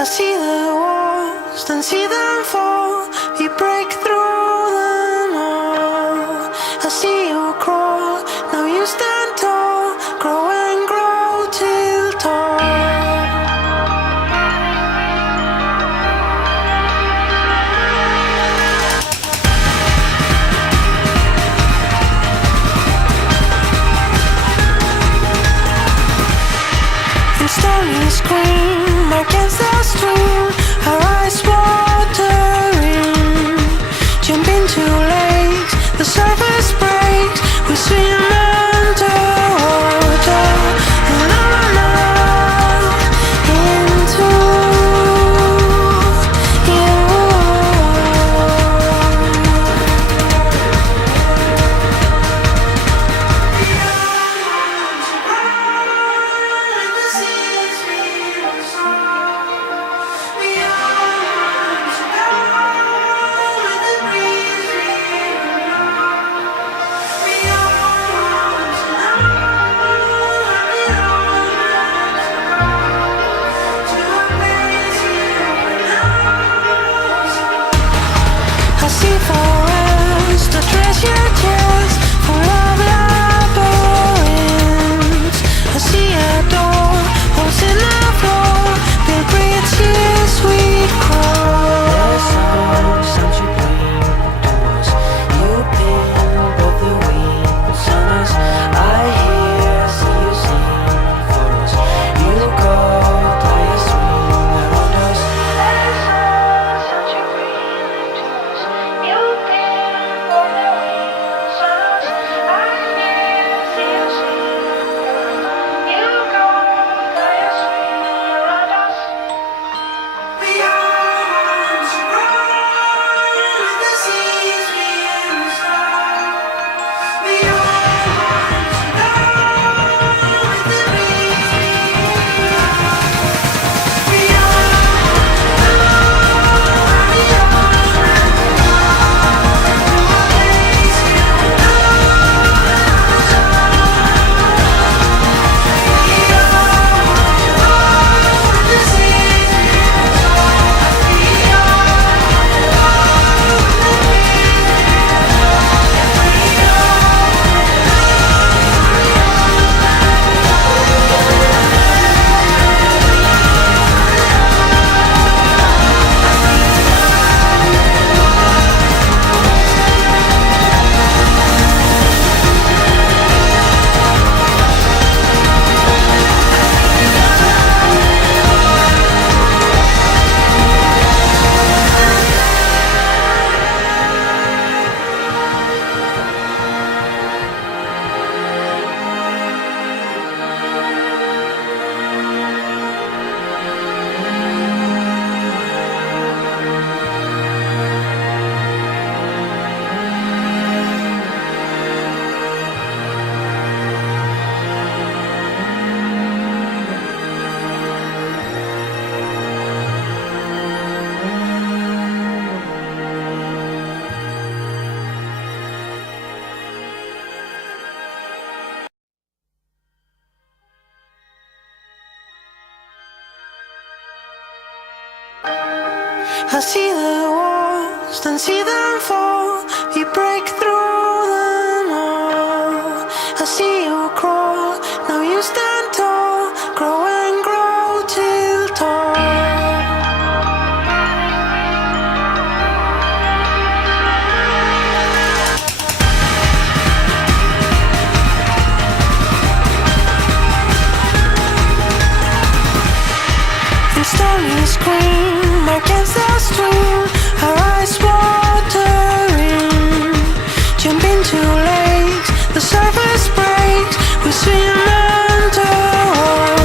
I see the walls, then see them fall. You break through them all. I see you crawl, now you stand tall. Grow and grow till tall. Stormy scream against the stream, our eyes watering. Jump into lakes, the surface breaks. We swim underwater and on into you. I see forests, the treasure chests full of labyrinths. I see a door, holes in the floor, build bridges we cross. There's sounds you bring to us. You pin both the wings on us. I hear, see you sing for us. You go, tie a string around us. There's sounds you bring to us. You pin both the wings on us. I hear, see you sing for us. You go, tie a string around us. We all want to run with the seas we start. We all want to go with the breeze we ride. We all want to know, I see the walls, then see them fall. You break through them all. I see you crawl, now you stand tall. Grow and grow till tall. And stormy scream against the stream, our eyes watering. Jump into lakes, the surface breaks. We swim underwater.